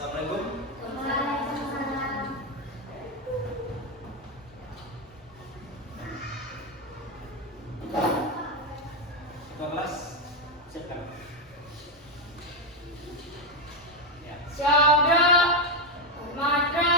Assalamualaikum. Kelas siapkan. Ya. Syabda, maka,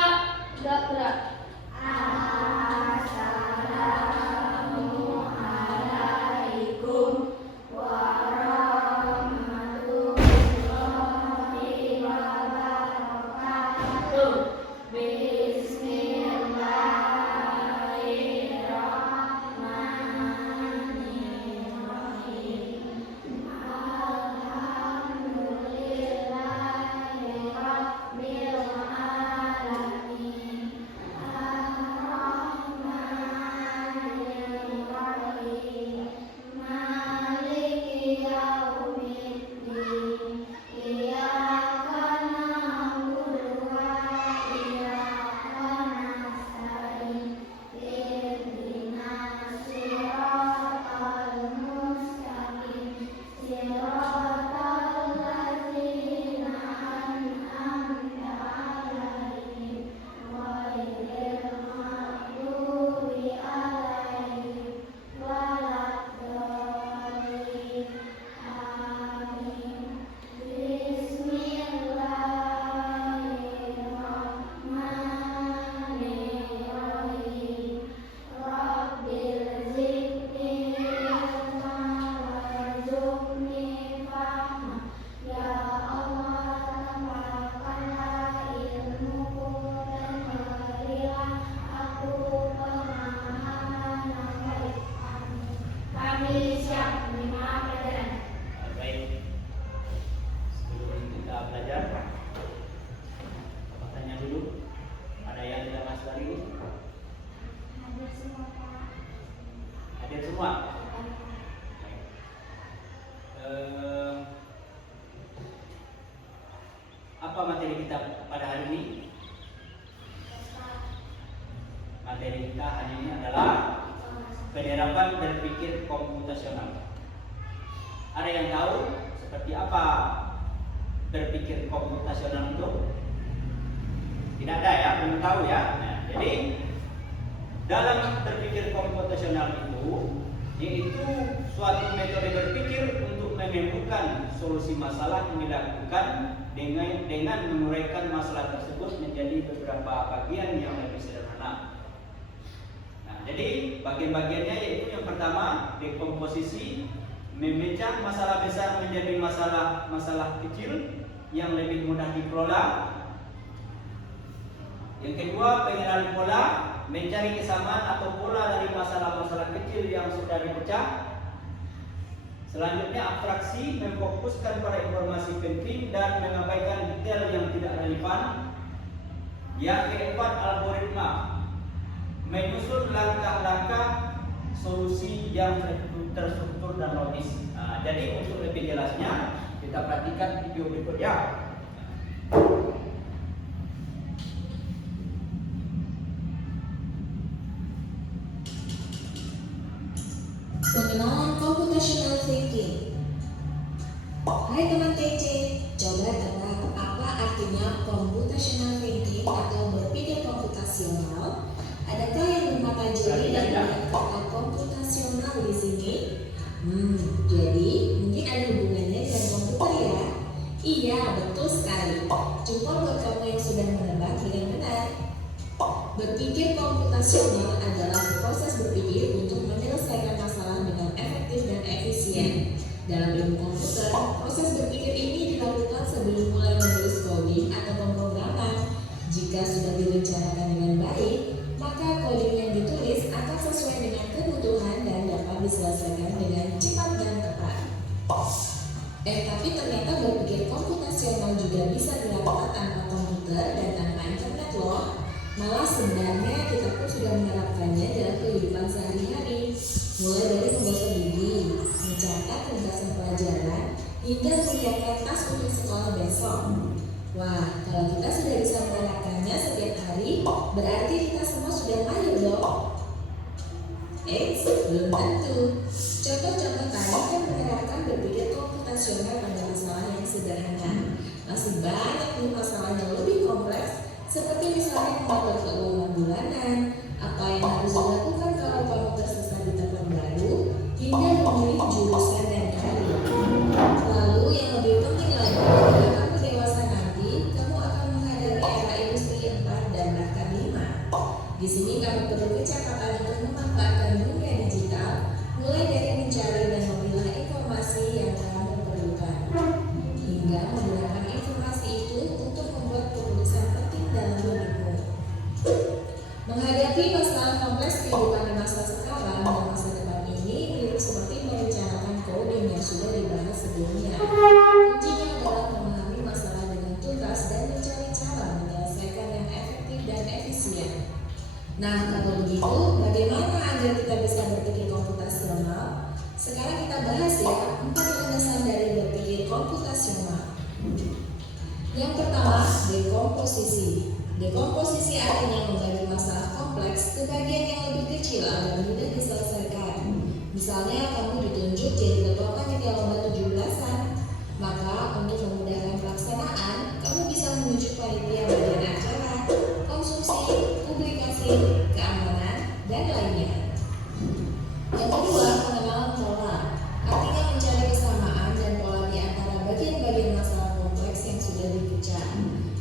dakra. Assalamualaikum warahmatullahi wabarakatuh. Bismillahirrahmanirrahim. Alhamdulillahirabbil alamin. Arrahmanirrahim. Maliki yaumiddin. Iyyaka na'budu wa iyyaka nasta'in. Ihdinas siratal mustaqim. Siratal ladzina an'amta 'alaihim ghairil maghdubi 'alaihim waladdallin. Amin. Bismillahirrahmanirrahim. Rabbil zidni ilma warzuqni fahma. Ya Allah, tambahkanlah ilmuku dan berilah aku pemahaman yang baik. Amin. Kami siap menerima pelajaran. Baik. Sebelum kita belajar, tanya dulu. Ada yang tidak masuk hari ini? Hadir semua, Pak. Hadir semua. Baik. Apa materi kita pada hari ini? Materi kita hari ini adalah penerapan berpikir komputasional. Ada yang tahu seperti apa berpikir komputasional itu? Tidak ada ya, belum tahu ya. Nah, jadi dalam berpikir komputasional itu yaitu suatu metode berpikir untuk menemukan solusi masalah yang dilakukan dengan menguraikan masalah tersebut menjadi beberapa bagian yang lebih sederhana. Nah, jadi bagian-bagiannya yaitu yang pertama dekomposisi, memecah masalah besar menjadi masalah kecil yang lebih mudah dikelola. Yang kedua, pengenalan pola, mencari kesamaan atau pola dari masalah-masalah kecil yang sudah dipecah. Selanjutnya, abstraksi, memfokuskan pada informasi penting dan mengabaikan detail yang tidak relevan. Yang keempat, algoritma, menyusun langkah-langkah solusi yang terstruktur dan logis. Nah, jadi untuk lebih jelasnya, kita perhatikan video berikutnya. Pengenalan computational thinking. Hai teman TC, coba tebak apa artinya computational thinking atau berpikir komputasional? Adakah yang bermata jeli dan melihat kata komputasional di sini? Jadi mungkin ada hubungannya dengan komputer ya? Iya, betul sekali. Cuma buat kamu yang sudah menebak dengan benar. Berpikir komputasional adalah proses berpikir untuk menyelesaikan masalah dengan efektif dan efisien. Dalam ilmu komputer, proses berpikir ini dilakukan sebelum mulai menulis coding atau pemrograman. Jika sudah direncanakan dengan baik, maka coding yang ditulis akan sesuai dengan kebutuhan dan dapat diselesaikan dengan cepat dan tepat. Tapi ternyata berpikir komputasional juga bisa dilakukan tanpa komputer dan tanpa internet loh. Malah sebenarnya kita pun sudah menerapkannya dalam kehidupan sehari-hari, mulai dari menggosok gigi, mencatat ringkasan pelajaran, hingga menyiapkan tas untuk sekolah besok. Wah, kalau kita sudah bisa menerapkannya setiap hari, berarti kita semua sudah mahir dong. Belum tentu. Contoh-contoh tadi kan menerapkan berpikir komputasional pada masalah yang sederhana. Masih banyak nih masalah yang kalkulator keuangan bulanan, apa yang harus dilakukan kalau kamu tersesat di tempat baru, hingga memilih jurusan dan karir. Lalu yang lebih penting lagi, ketika kamu dewasa nanti, kamu akan menghadapi era industri 4 dan bahkan 5. Di sini kamu perlu kecepatan untuk memanfaatkan dunia digital, mulai dari mencari dan memilah informasi yang kamu perlukan, hingga menggunakan informasi itu untuk membuat keputusan penting dalam hidupmu. Menghadapi masalah kompleks kehidupan di masa sekarang dan masa depan ini mirip seperti merencanakan coding yang sudah dibahas sebelumnya. Kuncinya adalah memahami masalah dengan tuntas dan mencari cara menyelesaikan yang efektif dan efisien. Nah, kalau begitu, bagaimana agar kita bisa berpikir komputasional? Sekarang kita bahas ya 4 landasan dari berpikir komputasional. Yang pertama, dekomposisi. Dekomposisi artinya membagi masalah kompleks ke bagian yang lebih kecil agar mudah diselesaikan. Misalnya kamu ditunjuk jadi ketua panitia lomba 17-an, maka untuk memudahkan pelaksanaan, kamu bisa menunjuk panitia bagian acara, konsumsi, publikasi, keamanan, dan lainnya. Yang kedua, pengenalan pola. Artinya mencari kesamaan dan pola di antara bagian-bagian masalah kompleks yang sudah dipecah.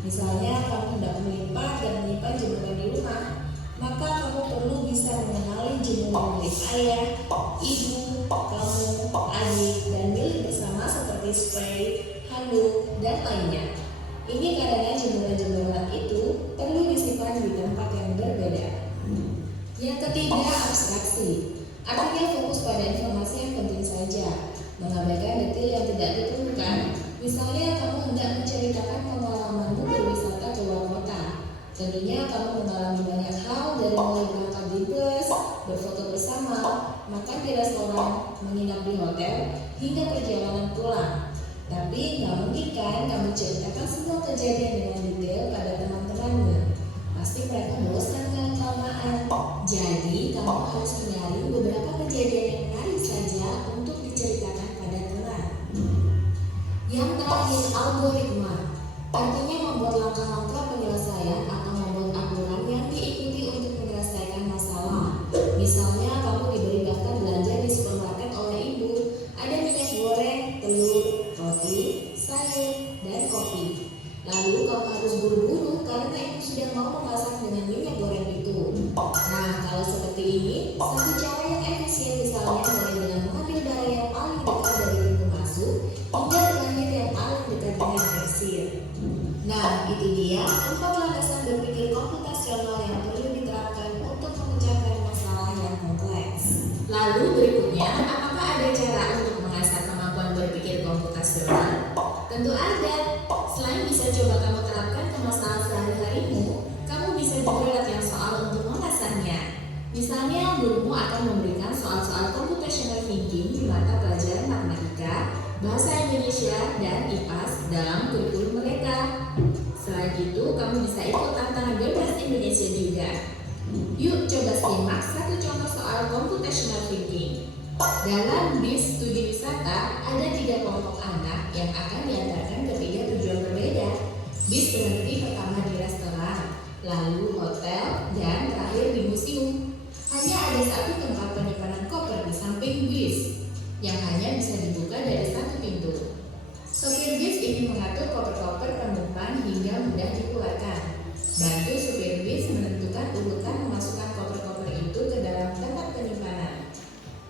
Misalnya kamu hendak melipat dan menyimpan jemuran di rumah, maka kamu perlu bisa mengenali jemuran milik ayah, ibu, kamu, adik, dan milik bersama seperti spray, handuk, dan lainnya. Ini karena jemuran-jemuran itu perlu disimpan di tempat yang berbeda. Yang ketiga, abstraksi. Artinya fokus pada informasi yang penting saja, mengabaikan detail yang tidak diperlukan. Misalnya kamu hendak menceritakan pengalamanmu berwisata ke luar kota. Tentunya kamu mengalami banyak hal dari mulai berangkat di bus, berfoto bersama, makan di restoran, menginap di hotel, hingga perjalanan pulang. Tapi nggak mungkin kan kamu ceritakan semua kejadian dengan detail pada teman-temanmu. Pasti mereka bosan kan kelamaan. Jadi kamu harus mencari beberapa kejadian yang menarik saja untuk diceritakan pada teman. Yang terakhir, algoritma. Artinya membuat langkah-langkah penyelesaian atau membuat aturan yang diikuti untuk menyelesaikan masalah. Misalnya kamu diberi daftar belanja di supermarket oleh ibu. Ada minyak goreng, telur, roti, sayur, dan kopi. Lalu kamu harus buru-buru karena ibu sudah mau memasak dengan minyak goreng itu. Nah, kalau seperti ini, satu cara yang efisien misalnya mulai dengan mengambil barang yang paling dekat dari pintu masuk hingga terakhir yang paling dekat dengan kasir. Nah, itu dia 4 landasan berpikir komputasional yang perlu diterapkan untuk memecahkan masalah yang kompleks. Lalu berikutnya, apakah ada cara untuk mengasah kemampuan berpikir komputasional? Tentu ada. Selain bisa coba kamu terapkan ke masalah sehari-harimu, kamu bisa juga latihan soal untuk mengasahnya. Misalnya, gurumu akan memberikan soal-soal computational thinking di mata pelajaran matematika, bahasa Indonesia, dan IPAS dalam kurikulum mereka. Selain itu, kamu bisa ikut tantangan bebas Indonesia juga. Yuk coba simak satu contoh soal computational thinking. Dalam bis studi wisata, ada 3 kelompok anak yang akan diantarkan ke 3 tujuan berbeda. Bis berhenti pertama di restoran, lalu hotel, dan terakhir di museum. Hanya ada 1 tempat penyimpanan koper di samping bis, yang hanya bisa dibuka dari 1 pintu. Sopir bis ini mengatur koper-koper penumpang hingga mudah dikeluarkan. Bantu supir bis menentukan urutan memasukkan koper-koper itu ke dalam tempat penyimpanan.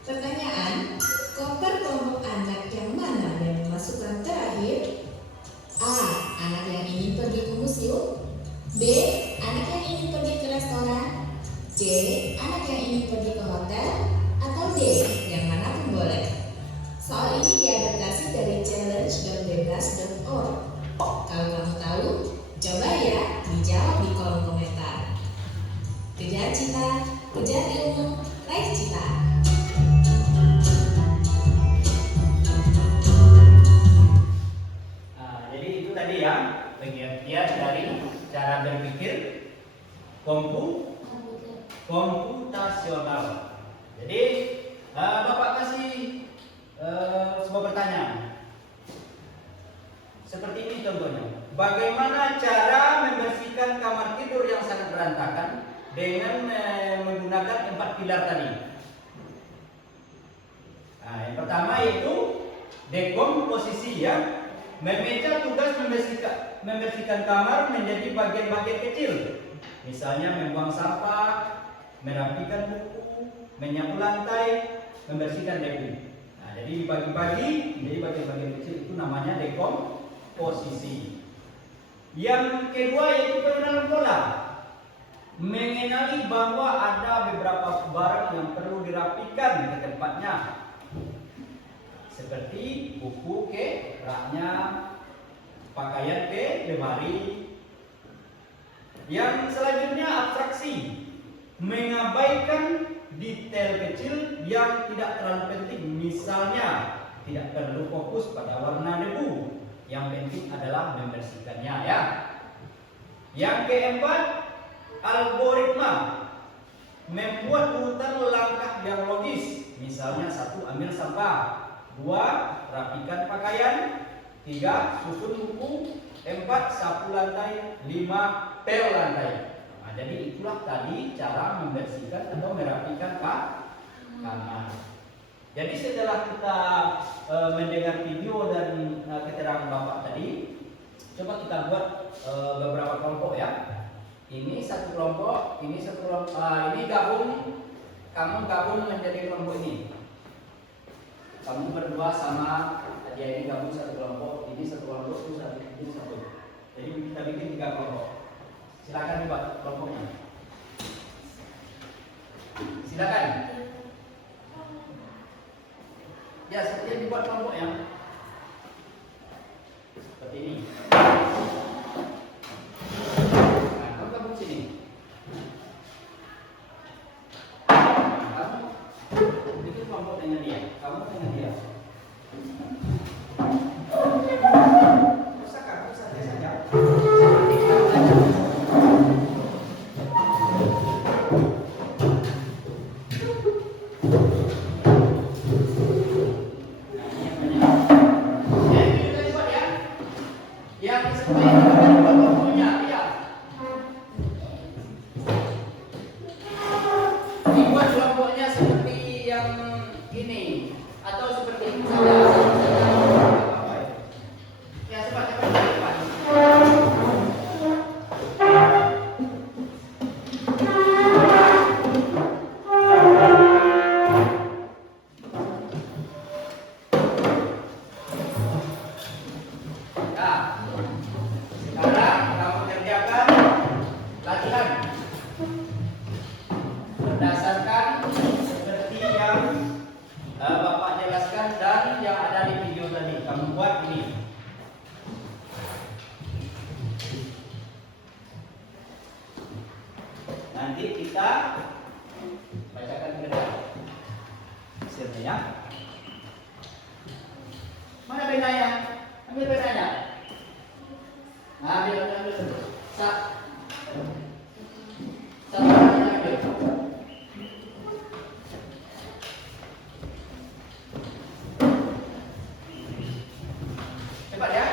Pertanyaan, koper kelompok anak yang mana yang dimasukkan terakhir? A. Anak yang ingin pergi ke museum. B. Anak yang ingin pergi ke restoran. C. Anak yang ingin pergi ke hotel. Atau D. Yang mana pun boleh. Soal ini diadaptasi dari challenge.bebas.org. Kalau kamu tahu, coba ya dijawab di kolom komentar. Kejar cita, kejar ilmu, raih cita. Jadi itu tadi ya pengertian dari cara berpikir komputasional. Jadi Bapak kasih sebuah pertanyaan. Seperti ini contohnya. Bagaimana cara membersihkan kamar tidur yang sangat berantakan? berantakan dengan menggunakan 4 pilar tadi. Nah, yang pertama yaitu dekomposisi ya, memecah tugas membersihkan kamar menjadi bagian-bagian kecil. Misalnya membuang sampah, merapikan buku, menyapu lantai, membersihkan debu. Nah, jadi dibagi-bagi menjadi bagian-bagian kecil, itu namanya dekomposisi. Yang kedua yaitu pengenalan pola. Mengenali bahwa ada beberapa barang yang perlu dirapikan ke tempatnya. Seperti buku ke raknya, pakaian ke lemari. Yang selanjutnya abstraksi. Mengabaikan detail kecil yang tidak terlalu penting. Misalnya tidak perlu fokus pada warna debu. Yang penting adalah membersihkannya ya. Yang keempat, algoritma. Membuat urutan langkah yang logis. Misalnya 1. Ambil sampah. 2. Rapikan pakaian. 3. Susun buku. 4. Sapu lantai. 5. Pel lantai. Nah, jadi itulah tadi cara membersihkan atau merapikan kamar. Jadi setelah kita mendengar video dan keterangan Bapak tadi, coba kita buat beberapa kelompok ya. Ini satu kelompok, ini satu kelompok, ini kamu gabung menjadi kelompok ini. Kamu berdua sama dia ini gabung satu kelompok, ini satu kelompok, ini satu. Jadi kita bikin 3 kelompok. Silakan dibuat kelompoknya. Silakan. Ya, seperti dibuat kelompoknya. Seperti ini. Nah, kamu gabung sini. Nah, kamu bikin kelompok dengan dia. Kamu dengan dia. Usahakan saja. Seperti kamu saja. Nanti kita bacakan kerja hasilnya ya. Mana penanya? Ambil penanya. Ambil. Satu penanya ambil. Cepat ya.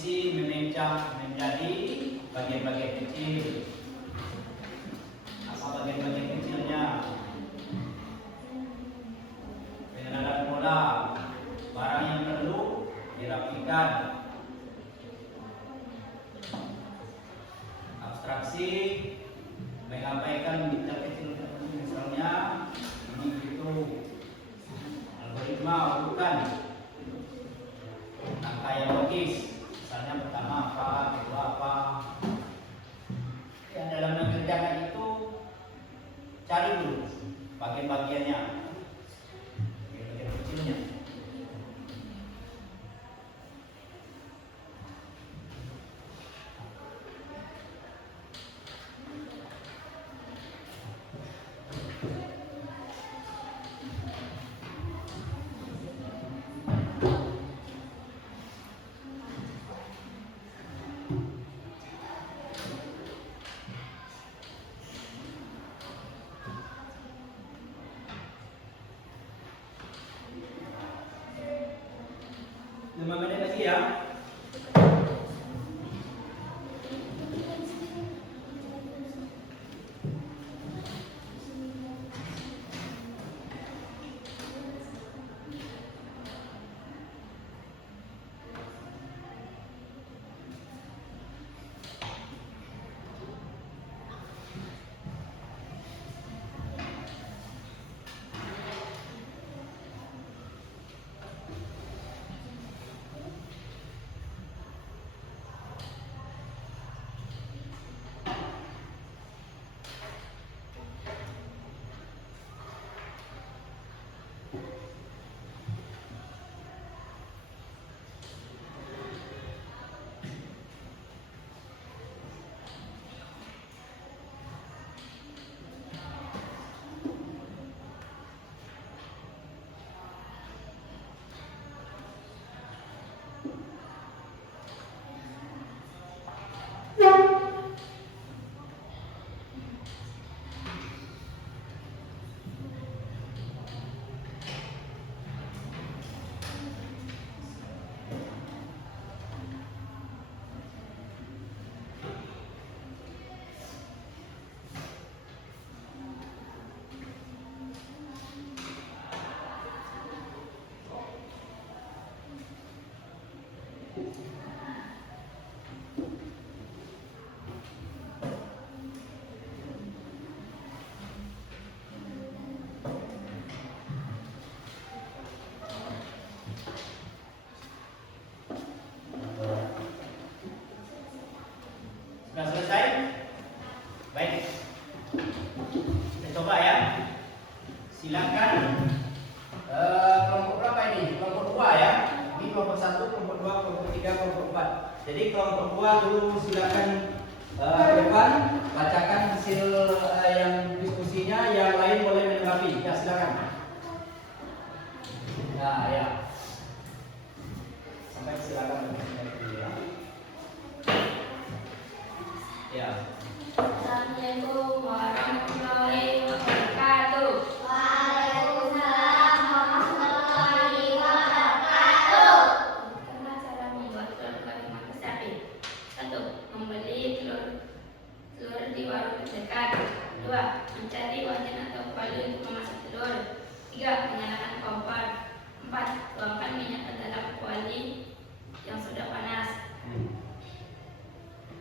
posisi memecah menjadi bagian-bagian kecil. Apa bagian-bagian kecilnya? Dengan alat pola, barang yang perlu dirapikan. Abstraksi, menyampaikan detail kecil tertentu, misalnya ini itu. Algoritma urutan angka yang logis, misalnya pertama apa, kedua apa. Yang dalam mengerjakan itu cari dulu bagian-bagiannya, bagian kecilnya. Lima menit lagi ya. Sudah selesai? Baik. Kita coba ya. Silakan. Kelompok berapa ini? Kelompok 2 ya. Ini kelompok 1, kelompok 2, kelompok 3, kelompok 4. Jadi kelompok 2 dulu silakan ke depan bacakan hasil yang diskusinya, yang lain boleh menanggapi. Ya, silakan. Nah, ya. Sampai silakan ya. Assalamualaikum warahmatullahi wabarakatuh. Waalaikumsalam warahmatullahi wabarakatuh. Bagaimana cara membuat telur kalimat sapi? 1. Membeli telur di warung terdekat. 2. Mencari wajan atau kuali untuk memasak telur. 3. Menyalakan kompor. 4. Tuangkan minyak ke dalam kuali yang sudah panas.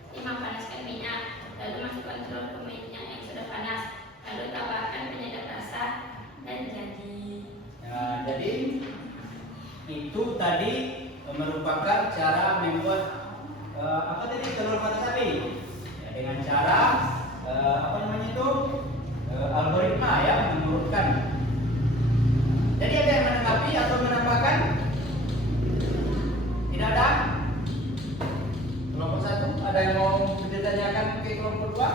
5. Panaskan minyak, lalu masukkan telur ke minyak yang sudah panas, lalu tambahkan penyedap rasa dan jadi. Nah, jadi itu tadi merupakan cara membuat apa tadi, telur mata sapi ya, dengan cara apa namanya itu algoritma ya, mengurutkan. Jadi ada yang menanggapi atau menambahkan? Tidak ada? Kelompok 1 ada yang mau ditanyakan ke kelompok 2?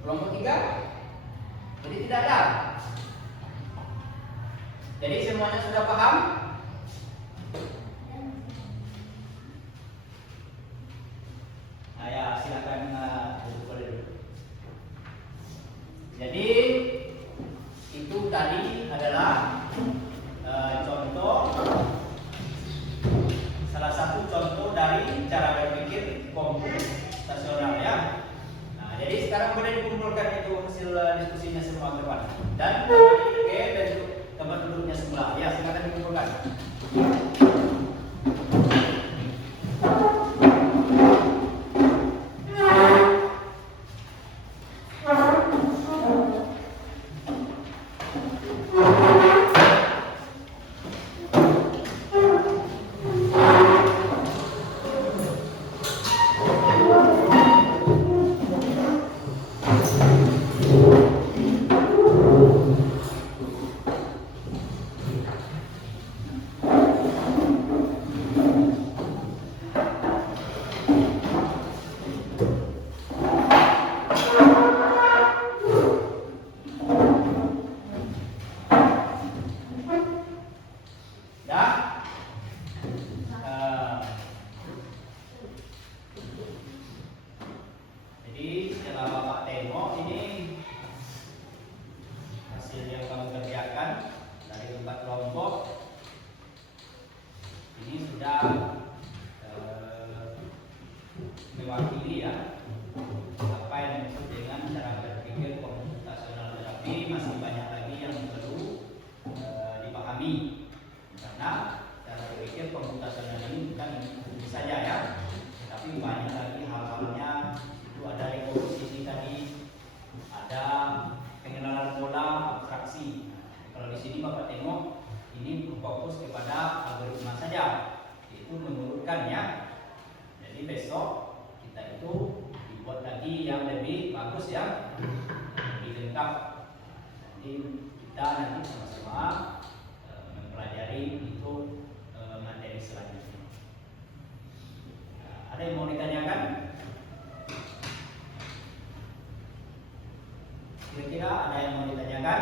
Kelompok 3? Jadi tidak ada. Jadi semuanya sudah paham? Nah, ya, silakan duduk dulu. Jadi itu tadi adalah contoh 1 itu hasil diskusinya semua teman. Dan kembali ke bentuk tempat duduknya semula. Ya, silakan dikumpulkan. Jadi setelah Bapak tengok ini hasil yang kamu kerjakan dari 4 kelompok ini sudah mewakili ya apa yang disebut dengan cara berpikir komputasional, tetapi masih banyak lagi yang perlu dipahami karena cara berpikir komputasional ini bukan ini saja ya, tetapi banyak lagi hal-halnya. Itu ada rekomposisi tadi, ada pengenalan pola abstraksi. Kalau di sini Bapak tengok ini berfokus kepada algoritma saja, itu menurutkan ya. Jadi besok kita itu dibuat lagi yang lebih bagus ya, lebih lengkap. Jadi kita nanti sama-sama mempelajari itu materi selanjutnya. Ada yang mau ditanyakan? Kira-kira ada yang mau ditanyakan?